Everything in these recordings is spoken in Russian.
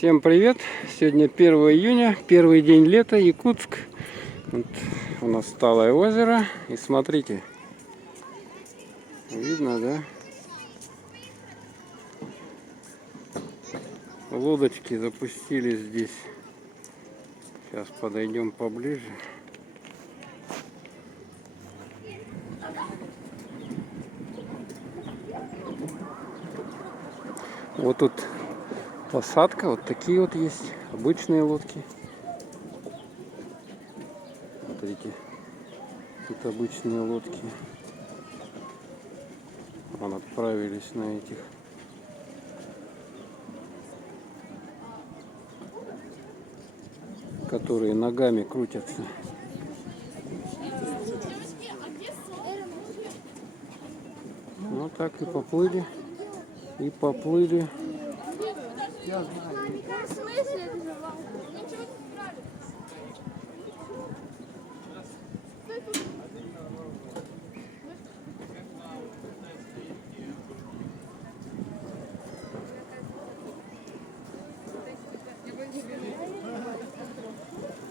Всем привет! Сегодня 1 июня, первый день лета, Якутск. Вот у нас Талое озеро. И смотрите, видно, да? Лодочки запустили здесь. Сейчас подойдем поближе. Вот тут посадка, вот такие вот есть обычные лодки. Смотрите, тут обычные лодки. Вон отправились на этих. Которые ногами крутятся. Ну так и поплыли. И поплыли.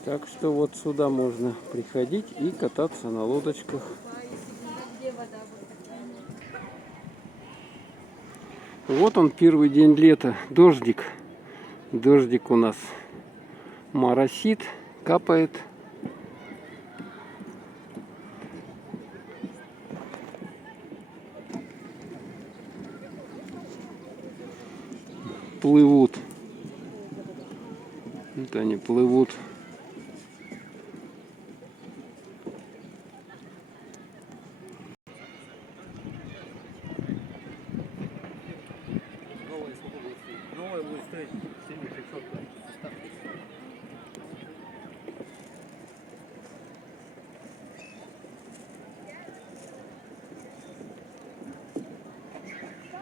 Так что вот сюда можно приходить и кататься на лодочках. Вот он, первый день лета, дождик. Дождик у нас моросит, капает. Плывут. Вот они плывут. Новая будет стоить 7600.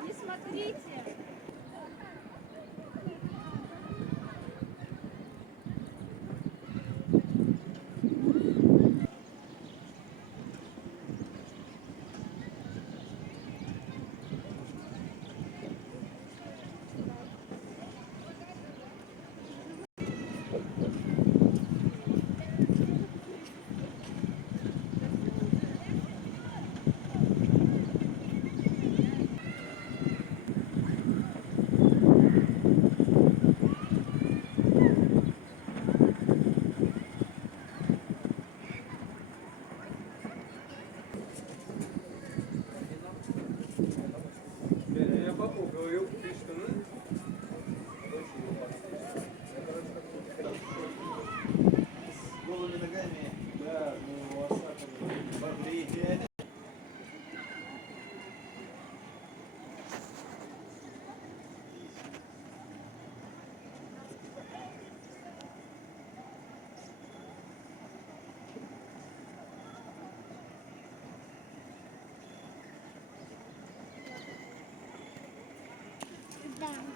Не смотрите. Я папу говорю, ты что, ну? С голыми ногами, да, ну, волосатыми, побрите. Да.